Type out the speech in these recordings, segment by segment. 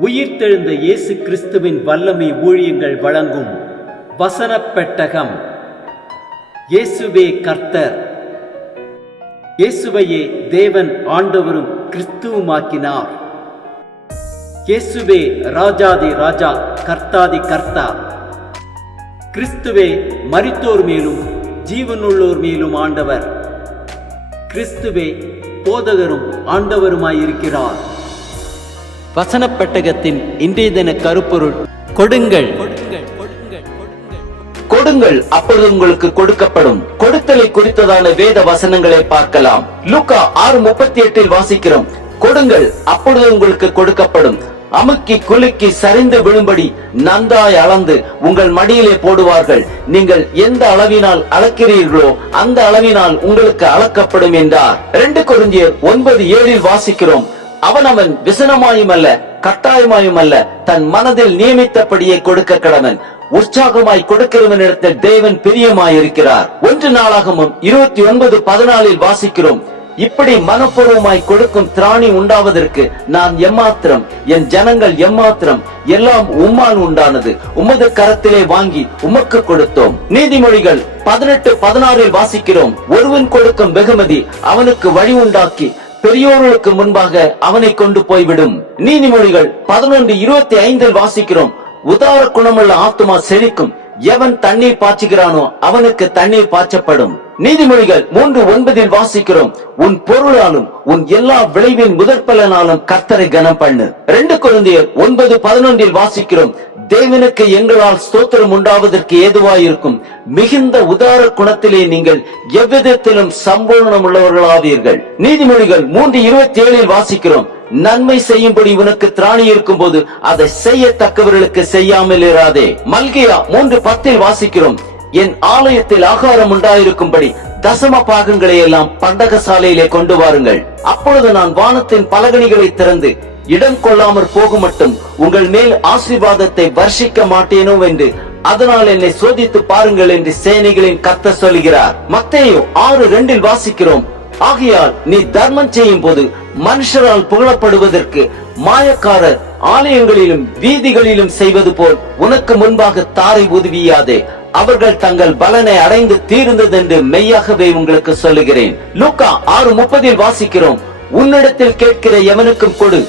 உயிர்த்தெழுந்த இயேசு கிறிஸ்துவின் வல்லமை ஊழியங்கள் வழங்கும் வசனப் பெட்டகம். இயேசுவே கர்த்தர். இயேசுவையே தேவன் ஆண்டவரும் கிறிஸ்துவுமாக்கினார். இயேசுவே ராஜாதி ராஜா, கர்த்தாதி கர்த்தா. கிறிஸ்துவே மரித்தோர் மேலும் ஜீவனுள்ளோர் மேலும் ஆண்டவர். கிறிஸ்துவே போதகரும் ஆண்டவருமாயிருக்கிறார். வசனப் பெட்டகத்தின் இன்றைய தின கருப்பொருள்: கொடுங்கள். கொடுங்கள், அப்பொழுது உங்களுக்கு கொடுக்கப்படும். கொடுத்தலை குறித்ததான வேத வசனங்களை பார்க்கலாம். லூக்கா 6:38 வாசிக்கிறோம்: கொடுங்கள், அப்பொழுது உங்களுக்கு கொடுக்கப்படும். அமுக்கி குலுக்கி சரிந்து விழும்படி நன்றாய் அளந்து உங்கள் மடியிலே போடுவார்கள். நீங்கள் எந்த அளவினால் அளக்கிறீர்களோ அந்த அளவினால் உங்களுக்கு அளக்கப்படும் என்றார். 2 கொரிந்தியர் 9:7 வாசிக்கிறோம்: அவனவன் விசனமாயும் அல்ல கட்டாயமாயும் அல்ல, தன் மனதில் நியமித்தபடியே கொடுக்க கடவன். உற்சாகமாய் கொடுக்கிறவனிடத்தில் தேவன் பிரியமாயிருக்கிறார். 1 நாளாகமம் 29:14 வாசிக்கிறோம்: இப்படி மனப்பூர்வமாய் கொடுக்கும் திராணி உண்டாவதற்கு நான் எம்மாத்திரம், என் ஜனங்கள் எம்மாத்திரம், எல்லாம் உம்மால் உண்டானது. உமது கரத்திலே வாங்கி உமக்கு கொடுத்தோம். நீதிமொழிகள் 18:16 வாசிக்கிறோம்: ஒருவன் கொடுக்கும் வெகுமதி அவனுக்கு வழி உண்டாக்கி பெரியோர்களுக்கு முன்பாக அவனை கொண்டு போய்விடும். நீதிமொழிகள் 11:25 வாசிக்கிறோம்: உதார குணமுள்ள ஆத்துமா செழிக்கும். எவன் தண்ணீர் பாய்ச்சுகிறானோ அவனுக்கு தண்ணீர் பாய்ச்சப்படும். நீதிமொழிகள் 3:9 வாசிக்கிறோம்: உன் பொருளாலும் உன் எல்லா விளைவின் முதற்பலனாலும் கர்த்தரை கனம் பண்ணு. 2 கொரிந்தியர் 9:11 வாசிக்கிறோம்: தேவனுக்கு எங்களால் ஸ்தோத்திரம் உண்டாவதற்கு ஏதுவாயிருக்கும் மிகுந்த உதார குணத்திலே நீங்கள் எவ்விதத்திலும் சம்பூர்ணம் உள்ளவர்களாவீர்கள். நீதிமொழிகள் 3:27 வாசிக்கிறோம்: நன்மை செய்யும்படி உனக்கு திராணி இருக்கும் போது அதை செய்யத்தக்கவர்களுக்கு செய்யாமல் இராதே. மல்கியா 3:10 வாசிக்கிறோம்: என் ஆலயத்தில் ஆகாரம் உண்டாயிருக்கும்படி தசம பாகங்களை எல்லாம் பண்டக சாலையிலே கொண்டு வாருங்கள். அப்பொழுது நான் வானத்தின் பலகணிகளை திறந்து இடம் கொள்ளாமற் போகும் மட்டும் உங்கள் மேல் ஆசீர்வாதத்தை வர்ஷிக்க மாட்டேனோ என்று அதனால் என்னை சோதித்து பாருங்கள் என்று சேனைகளின் கர்த்தர் சொல்கிறார். மத்தேயு 6:2 வாசிக்கிறோம்: ஆகையால் நீ தர்மம் செய்யும் போது மனுஷரால் புகழப்படுவதற்கு மாயக்காரர் ஆலயங்களிலும் வீதிகளிலும் செய்வது போல் உனக்கு முன்பாக தாரை உதவியாதே. அவர்கள் தங்கள் பலனை அடைந்து தீர்ந்ததென்று மெய்யாகவே உங்களுக்கு சொல்லுகிறேன். லூக்கா 6:30 வாசிக்கிறோம்: உன்னிடத்தில் கேட்கிற எவனுக்கும் கொடு,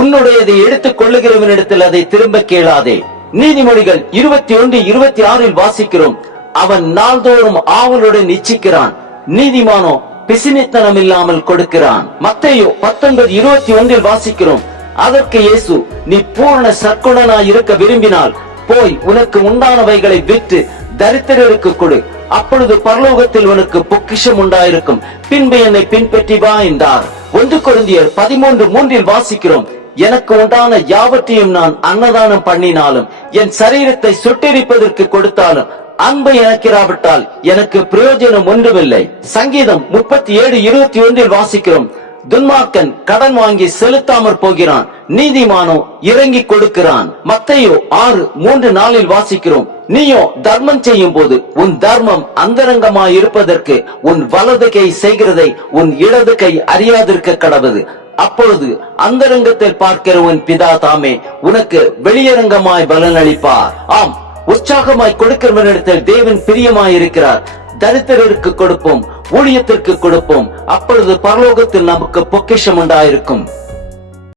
உன்னுடையதை எடுத்துக் கொள்ளுகிறவனிடத்தில் அதை திரும்ப கேளாதே. நீதிமொழிகள் 21:26 வாசிக்கிறோம்: அவன் நாள்தோறும் ஆவலுடன் இச்சிக்கிறான், நீதிமானோ பிசினித்தனம் இல்லாமல் கொடுக்கிறான். மத்தேயு 19:21 வாசிக்கிறோம்: அதற்கு இயேசு, நீ பூர்ண சற்குணனாய் இருக்க விரும்பினால் போய் உனக்கு உண்டானவைகளை விற்று தரித்திரருக்கு கொடு, அப்பொழுது பரலோகத்தில் உனக்கு பொக்கிஷம் உண்டாயிருக்கும். பின்பு என்னை பின்பற்றி வா என்றார். 1 கொரிந்தியர் 13:3 வாசிக்கிறோம்: எனக்கு உண்டான யாவற்றையும் நான் அன்னதானம் பண்ணினாலும் என் சரீரத்தை சுட்டெரிப்பதற்கு கொடுத்தாலும் அன்பை எனக்கிராவிட்டால் எனக்கு பிரயோஜனம் ஒன்றுமில்லை. சங்கீதம் 37:21 வாசிக்கிறோம்: துன்மார்க்கன் கடன் வாங்கி செலுத்தாமற் போகிறான், நீதிமானோ இறங்கி கொடுக்கிறான். மத்தேயு 6:3-4 வாசிக்கிறோம்: நீயோ தர்மம் செய்யும் போது உன் தர்மம் அந்தரங்கமாய் இருப்பதற்கு உன் வலது கை செய்கிறதை உன் இடது கை அறியாதிருக்க கடவது. அப்பொழுது அந்தரங்கத்தில் பார்க்கிற உன் பிதா தாமே உனக்கு வெளியரங்கமாய் பலன் அளிப்பார். ஆம், உற்சாகமாய் கொடுக்கிறவனிடத்தில் தேவன் பிரியமாயிருக்கிறார். தரித்திரருக்கு கொடுப்போம், ஊழியத்திற்கு கொடுப்போம், அப்பொழுது பரலோகத்தில் நமக்கு பொக்கிஷம் உண்டாயிருக்கும்.